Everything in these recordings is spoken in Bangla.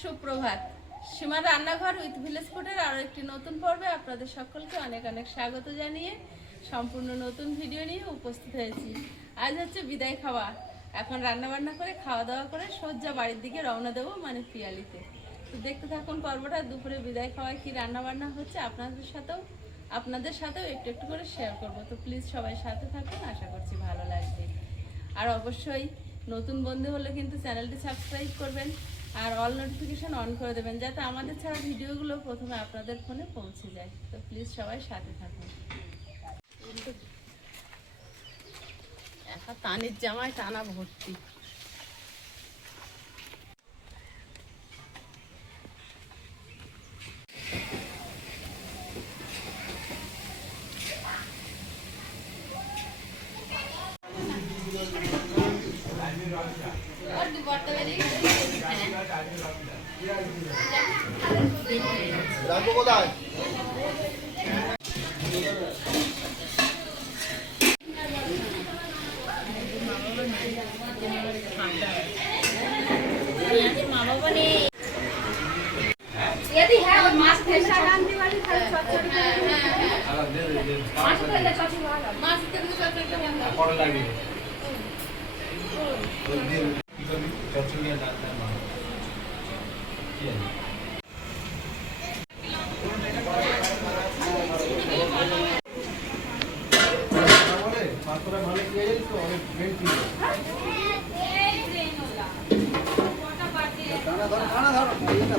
সুপ্রভাত। সীমার রান্নাঘর উইথ ভিলেজ ফুডের আরও একটি নতুন পর্বে আপনাদের সকলকে অনেক অনেক স্বাগত জানিয়ে সম্পূর্ণ নতুন ভিডিও নিয়ে উপস্থিত হয়েছি। আজ হচ্ছে বিদায় খাওয়া। এখন রান্নাবান্না করে খাওয়া দাওয়া করে সোজা বাড়ির দিকে রওনা দেবো, মানে পিয়ালিতে। তো দেখতে থাকুন পর্বটা। দুপুরে বিদায় খাওয়ায় কি রান্নাবান্না হচ্ছে আপনাদের সাথেও একটু একটু করে শেয়ার করবো। তো প্লিজ সবাই সাথে থাকুন, আশা করছি ভালো লাগবে। আর অবশ্যই নতুন বন্ধু হলে কিন্তু চ্যানেলটি সাবস্ক্রাইব করবেন আর অল নোটিফিকেশন অন করে দেবেন, যাতে আমাদের ছাড়া ভিডিওগুলো প্রথমে আপনাদের ফোনে পৌঁছে যায়। তো প্লিজ সবাই সাথে থাকুন। একা টানির জামায় টানা ভর্তি। यदि है और मास्क फेसा गांधी वाली खाली छोटी मास्क ले छोटी वाला मास्क के दूसरा पेट में पड़ लगी तो दिन छोटी में जाता है मां ये मात्रा माने किया जाए तो अनेक ट्रेन की ट्रेन होला छोटा पार्टी है खाना धरो ये ना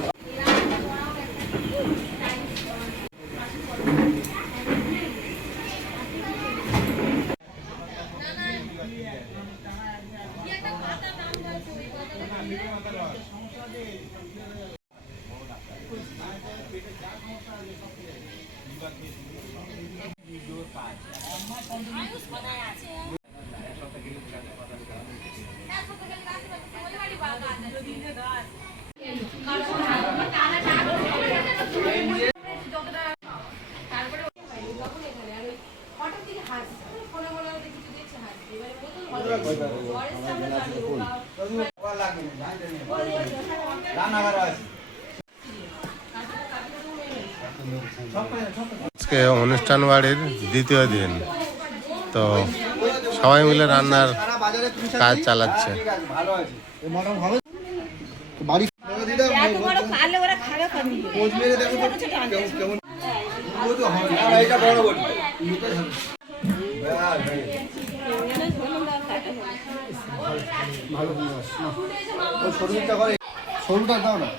আজকে অনুষ্ঠান বাড়ির দ্বিতীয় দিন, তো সবাই মিলে রান্নার কাজ চালাচ্ছে। সরুটা দাও না।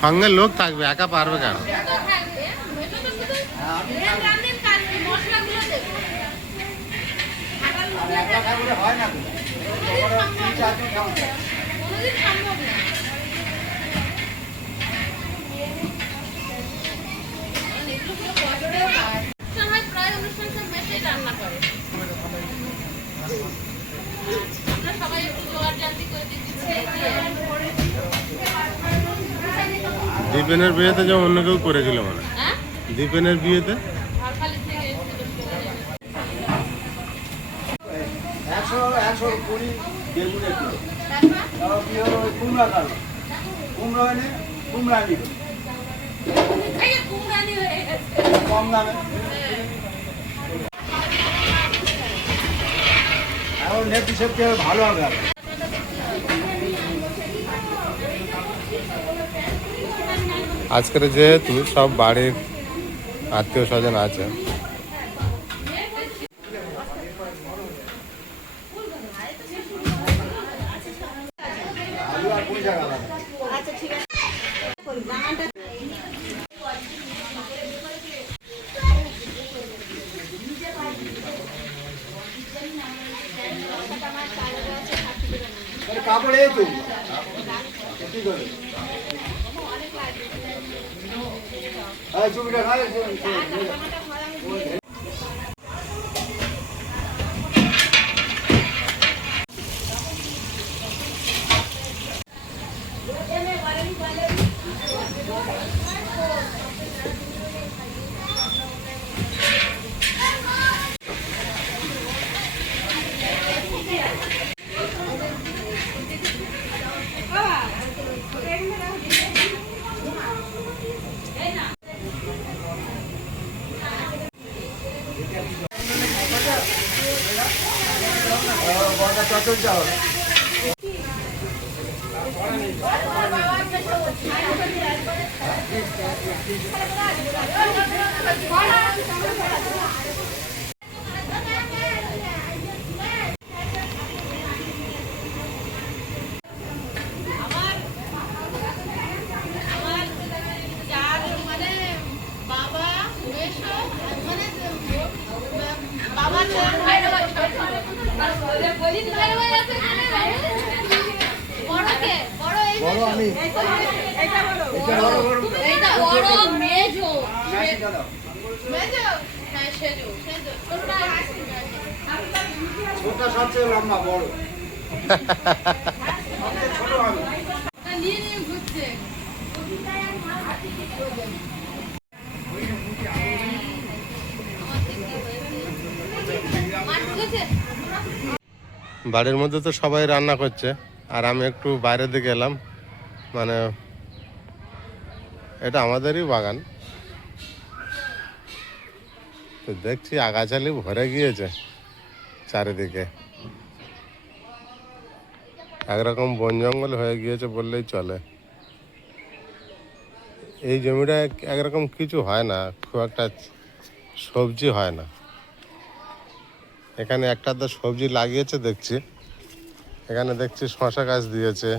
সঙ্গে লোক থাকবে, একা পারবে কেন? হয় না দীপেনের বিয়েতে যেমন অন্য কেউ করেছিল মানে, দীপেনের বিয়েতে 120 বেগুন একটু তারপর কি হলো ওই কুমড়া কালো কুমড়া এনে কুমড়া নিল কুমড়ানি হয়ে গেছে। কম দামে এখন নেট হিসেবে ভালো হবে আর আজকের যেহেতু সব বাড়ির আত্মীয় স্বজন আছে, আলু আর 20 টাকা দাম কাপড় এই তো কি করে এই ছবিটা খাই বড়টা চচল চাও বড় আমি এটা বড় মেজো ছোটটা সবচেয়ে লম্বা বড় সবচেয়ে ছোট আমি নিয়ে নিয়ে ঘুরছে। বাড়ির মধ্যে তো সবাই রান্না করছে, আর আমি একটু বাইরের দিকে এলাম। মানে এটা আমাদেরই বাগান, তো দেখছি আগাছালি ভরে গিয়েছে চারিদিকে, একরকম বন জঙ্গল হয়ে গিয়েছে বললেই চলে। এই জমিটা একরকম কিছু হয় না, খুব একটা সবজি হয় না। এখানে একটা তো সবজি লাগিয়েছে দেখছি, এখানে দেখছি শশা গাছ দিয়েছে,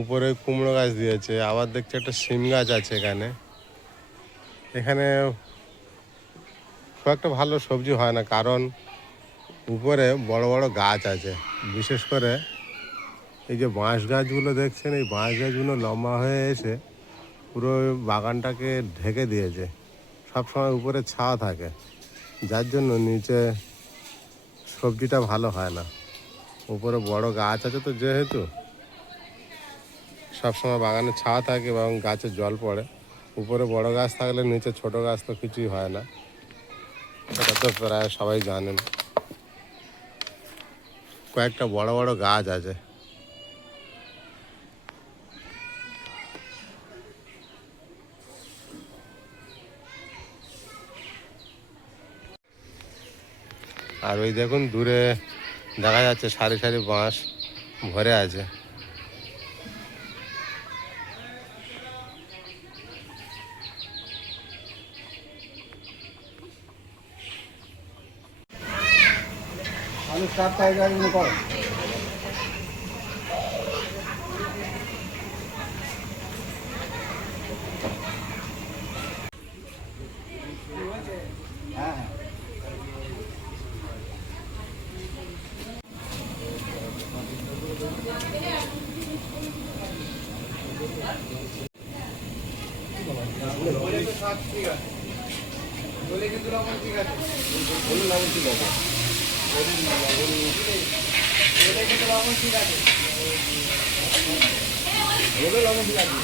উপরে কুমড়ো গাছ দিয়েছে, আবার দেখছি একটা সিম গাছ আছে এখানে। এখানে খুব একটা ভালো সবজি হয় না, কারণ উপরে বড় বড় গাছ আছে। বিশেষ করে এই যে বাঁশ গাছগুলো দেখছেন, এই বাঁশ গাছগুলো লম্বা হয়ে এসে পুরো বাগানটাকে ঢেকে দিয়েছে। সবসময় উপরে ছায়া থাকে, যার জন্য নিচে সবজিটা ভালো হয় না। উপরে বড় গাছ আছে তো, যেহেতু সবসময় বাগানে ছায়া থাকে এবং গাছে জল পড়ে। উপরে বড় গাছ থাকলে নিচে ছোট গাছ তো কিছুই হয় না, এটা তো প্রায় সবাই জানেন। কয়েকটা বড় বড় গাছ আছে। আর ওই দেখুন দূরে দেখা যাচ্ছে সারি সারি বাঁশ ভরে আছে। আলু সাত টাকা করো হ্যাঁ ঠিক আছে বলে কিন্তু লবণ ঠিক আছে বলুন লবণ ঠিক আছে লবণ ঠিক আছে বলে লবণ ঠিক আছে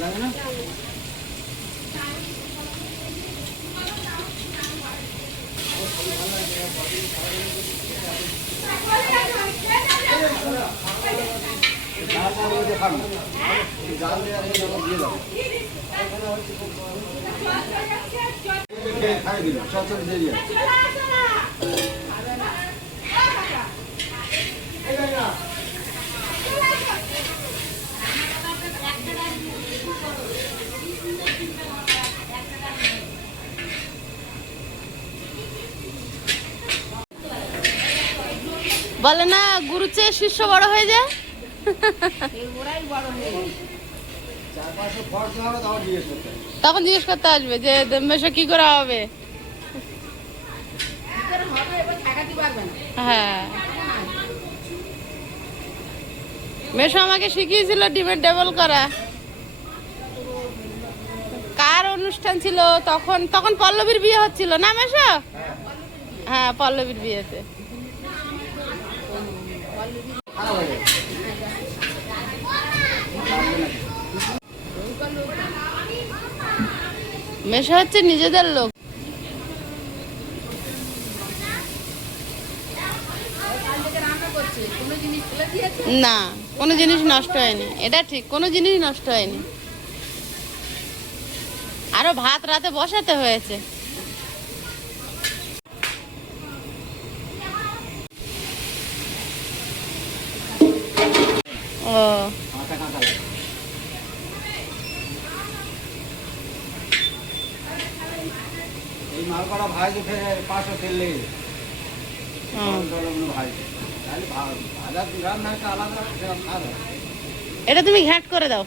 লাগে না? জাল দিয়ে দেখান। জাল দিয়ে দিয়ে দাও। খাই দিল, সব দিয়ে দিয়ে। বলে না গুরু চেয়ে শিষ্য বড় হয়ে যায়। চারপাশে ফর্দ হবে তখন জিজ্ঞেস করতে হবে। তখন জিজ্ঞেস করতে আসবে যে মেশো কি করে হবে। হ্যাঁ, মেশো আমাকে শিখিয়েছিল ডিমের ডেবল করা। কার অনুষ্ঠান ছিল তখন? তখন পল্লবীর বিয়ে হচ্ছিল না মেশো? হ্যাঁ, পল্লবীর বিয়েতে। খারাপ হয়ে যাবে। মেশো হচ্ছে নিজেদের লোক। না, কোনো জিনিস নষ্ট হয়নি, এটা ঠিক, কোনো জিনিস নষ্ট হয়নি। আরো ভাত রাতে বসাতে হয়েছে। ও, কাঁচা কাঁচা লাগে। এই মালকড়া ভাইকে ফেলে পাশে ফেললে হুম। ভাই তাহলে ভাজা রান্না একটা আলাদা সেরকম খাওয়া এটা তুমি ঘ্যাট করে দাও।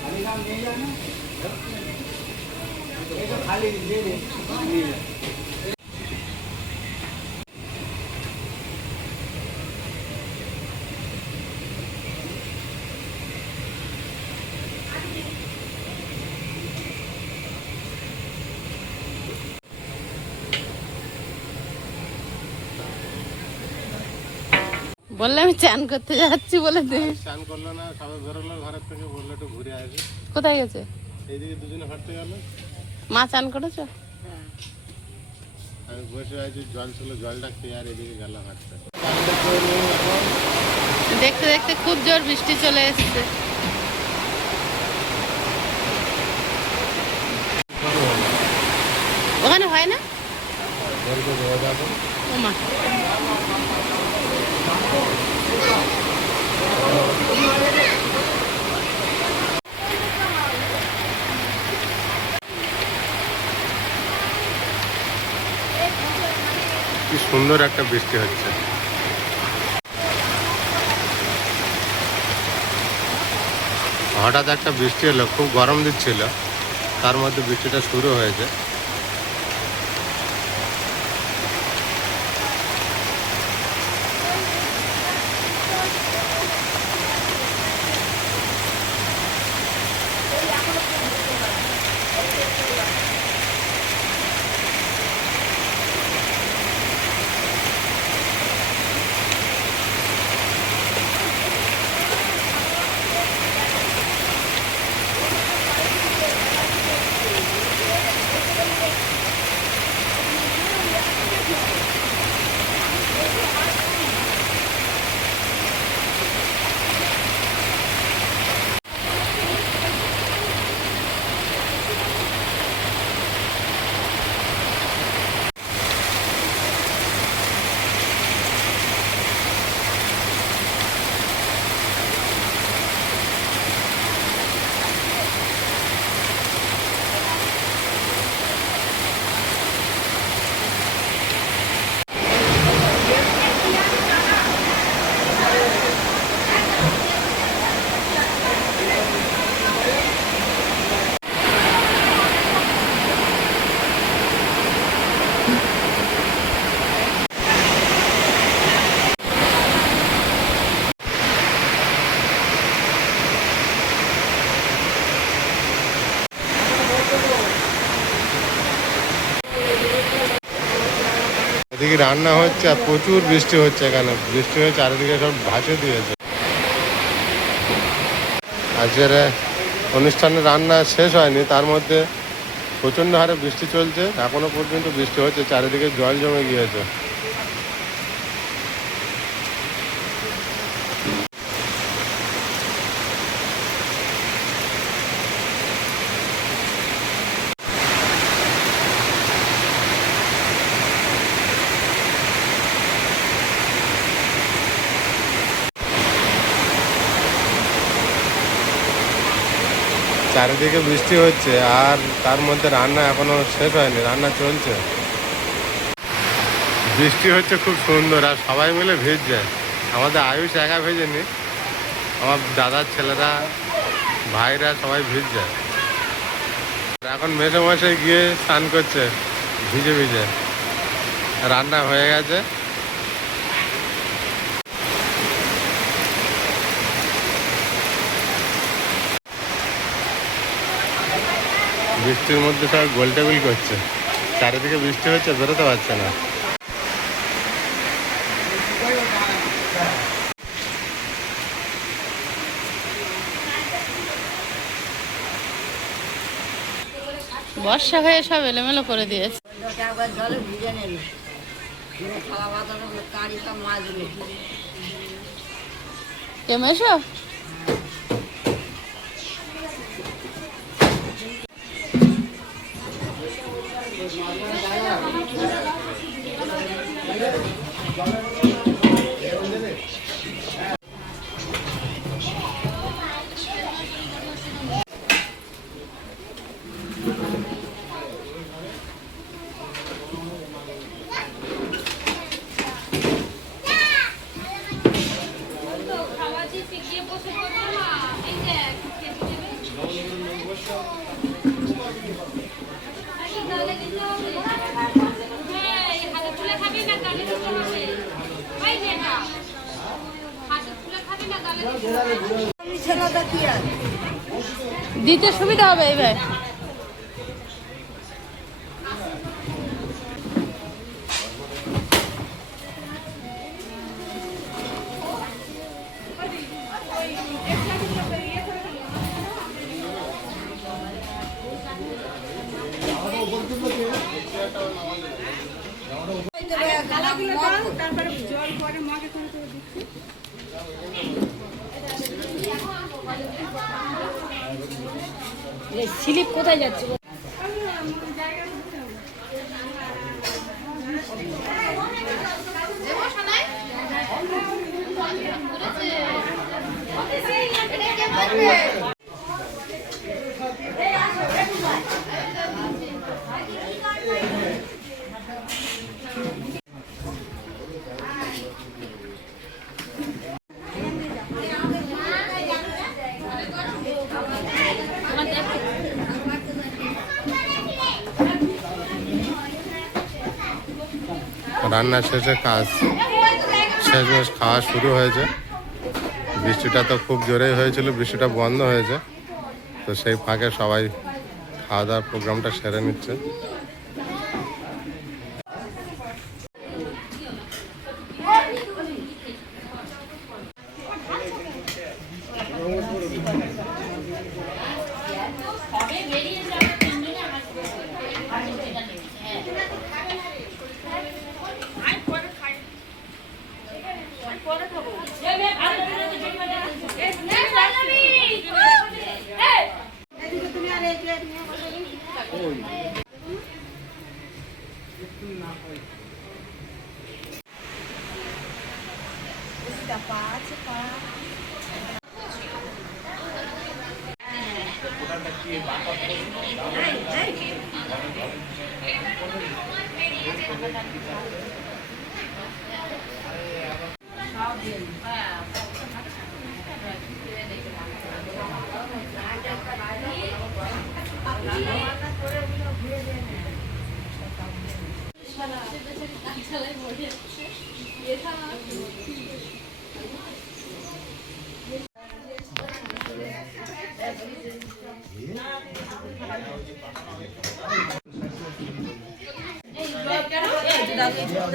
খালি গান নিয়ে যায় না এই তো খালি দিয়ে দে নিয়ে যায়। বললে আমি চান করতে যাচ্ছি বলে দে। স্নান করলো না, সবাই বেরোলো ঘরের থেকে, বললো একটু ঘুরে আসি। কোথায় গেছে? এইদিকে দুজনে হাঁটতে গেল, মা চান করেছো? আমি বসে আছি, জল ছিল, জলটা খেয়ে আর এদিকে গেল হাঁটতে। দেখতে দেখতে খুব জোর বৃষ্টি চলে এসেছে। ওখানে হয় না? ও মা, কি সুন্দর একটা বৃষ্টি হচ্ছে। হঠাৎ একটা বৃষ্টি হলো, খুব গরম দিচ্ছিল, তার মধ্যে বৃষ্টিটা শুরু হয়েছে। এদিকে রান্না হচ্ছে আর প্রচুর বৃষ্টি হচ্ছে, এখানে বৃষ্টি হয়ে চারিদিকে সব ভাসে দিয়েছে। আজকের অনুষ্ঠানে রান্না শেষ হয়নি, তার মধ্যে প্রচণ্ড হারে বৃষ্টি চলছে, এখনো পর্যন্ত বৃষ্টি হচ্ছে, চারিদিকে জল জমে গিয়েছে। চারিদিকে বৃষ্টি হচ্ছে আর তার মধ্যে রান্না এখনো শেষ হয়নি, রান্না চলছে। বৃষ্টি হচ্ছে খুব সুন্দর আর সবাই মিলে ভিজছে। আমাদের আয়ুষ একা ভেজেনি, আমার দাদার ছেলেরা ভাইরা সবাই ভিজছে। এখন মেসোমশাই গিয়ে স্নান করছে ভিজে ভিজে। রান্না হয়ে গেছে। বৃষ্টির মধ্যে সব গোল টেবিল করছে, চারিদিকে বৃষ্টি হচ্ছে, বেরোতে পারছে না। বর্ষা হয়ে সব এলোমেলো করে দিয়েছে। জলে ভিজে নিল খাওয়া বাতানো কাঁড়ি সব মাছগুলো কেমন এসো? দিতে সুবিধা হবে এইবার। স্লিপ কোথায় যাচ্ছে? রান্না শেষে কাজ শেষ, খাওয়া শুরু হয়েছে। বৃষ্টিটা তো খুব জোরেই হয়েছিল, বৃষ্টিটা বন্ধ হয়েছে, তো সেই ফাঁকে সবাই খাওয়া দাওয়ার প্রোগ্রামটা সেরে নিচ্ছে।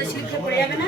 স্লিপ খেয়ে পড়ে যাবে না